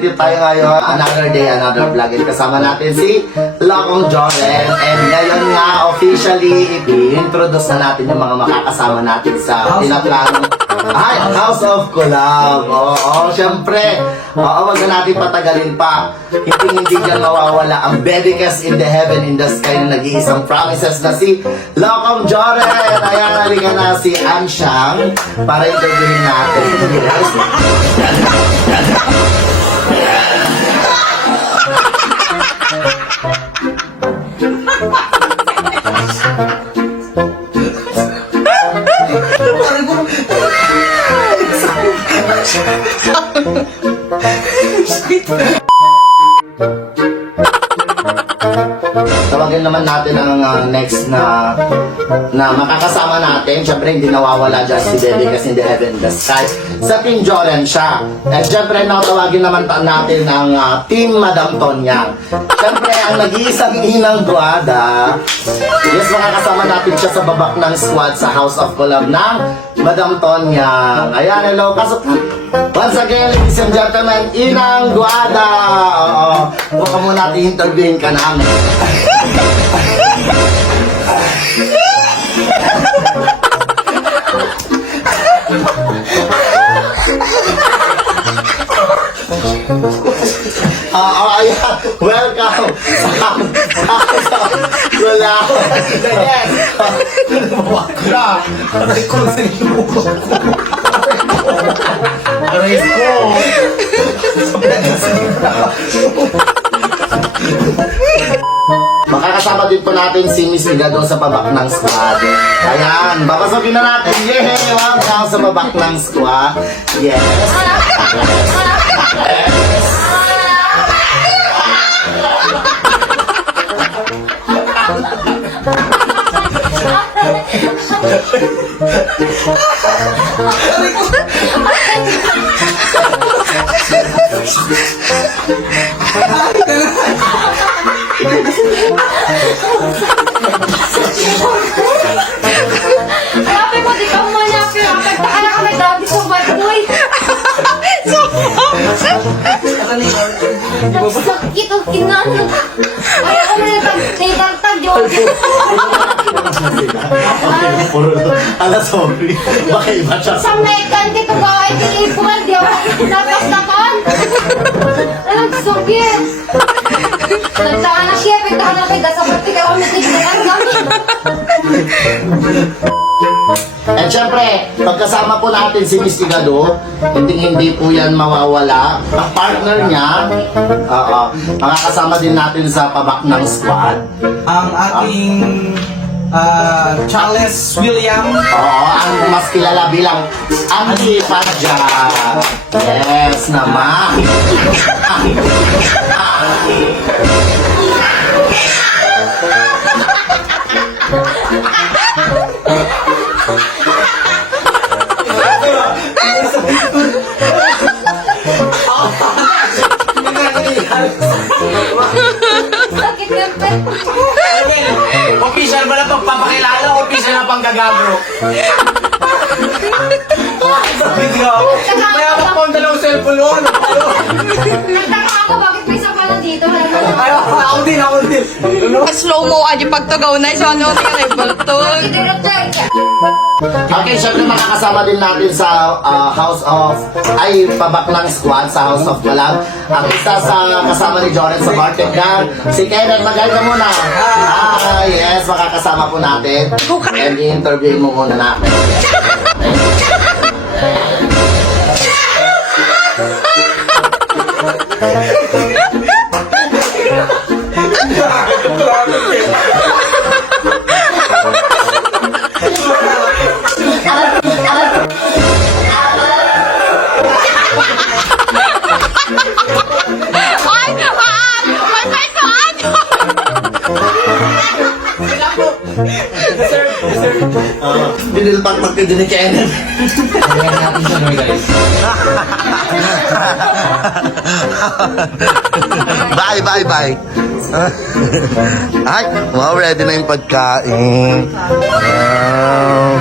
ulit tayo ngayon. Another day, another vlog. And kasama natin si Lokong Joren. And ngayon nga, officially, i-introduce na natin yung mga makakasama natin sa pinaplanong House of Collab. Oo, syempre. Oo, wag na natin patagalin pa. Hindi dyan mawawala ang Bedicas in the heaven, in the sky na nag-iisang promises na si Lokong Joren. Ayan, halika na si Anshang para interviewin natin. Tawagin naman natin ang next na makakasama natin. Siyempre, hindi nawawala dyan si Baby kasi in the heaven, the sky. Sa Team Joren siya. At siyempre, tawagin naman natin ang Team Madam Tonyang. Siyempre, ang nag-iisang inang guwada. Yes, makakasama natin siya sa babak ng squad sa House of Collab ng Madam Tonyang. Ayan, hello, pasok na. Once again, ladies and gentlemen, Inang Guada! Oo, baka mo natin interviewin ka namin. Ayan, welcome! Wala! Yes! Wala! Aray ko sa inyo! Aray ko! Makakasama din po natin si Miss Ligado sa babak ng squad. Ayan, babasagin na natin. Yay! Welcome sa babak ng squad. Yes! Sabi mo, di ka muna pinapagtaan ako na dati sa baboy. Sakit ang kinano. Ay, ako na nagtagtag yun. Ala, sorry. Baka iba siya. Sa mekan, dito ba ay tinipuan, di ako natas-takan. Ang sakit. Nagtaan na siya, pintahan na kay Gasa, pati ka ako natignan gamit. At syempre, pagkasama po natin si Miss Ligado, hindi po yan mawawala. Ang partner niya, makakasama din natin sa pabak ng squad. Ang ating Charles William. Oo, ang mas kilala bilang Angie Padja. Yes naman. Sakit ng pet. Official ba na pagpapakilala o official na panggagabro? Kaya ako pa ang dalawang cellphone noon. Nagtaka ako, bakit may isa pa nandito? Ay, ako din. Slow mo aja pagtagaw na so ano kaya baltol. Okay, syempre makakasama din natin sa pabak ng squad sa House of Collab. Ang isa sa kasama ni Joren sa bartender, si Kenneth. Magaling ka muna. Yes, makakasama po natin. And i-interview mo muna natin. Dinilpak magkado ni Kenneth. Ayan natin siya, no, guys. Bye. Ay, wow, ready na yung pagkain. Wow.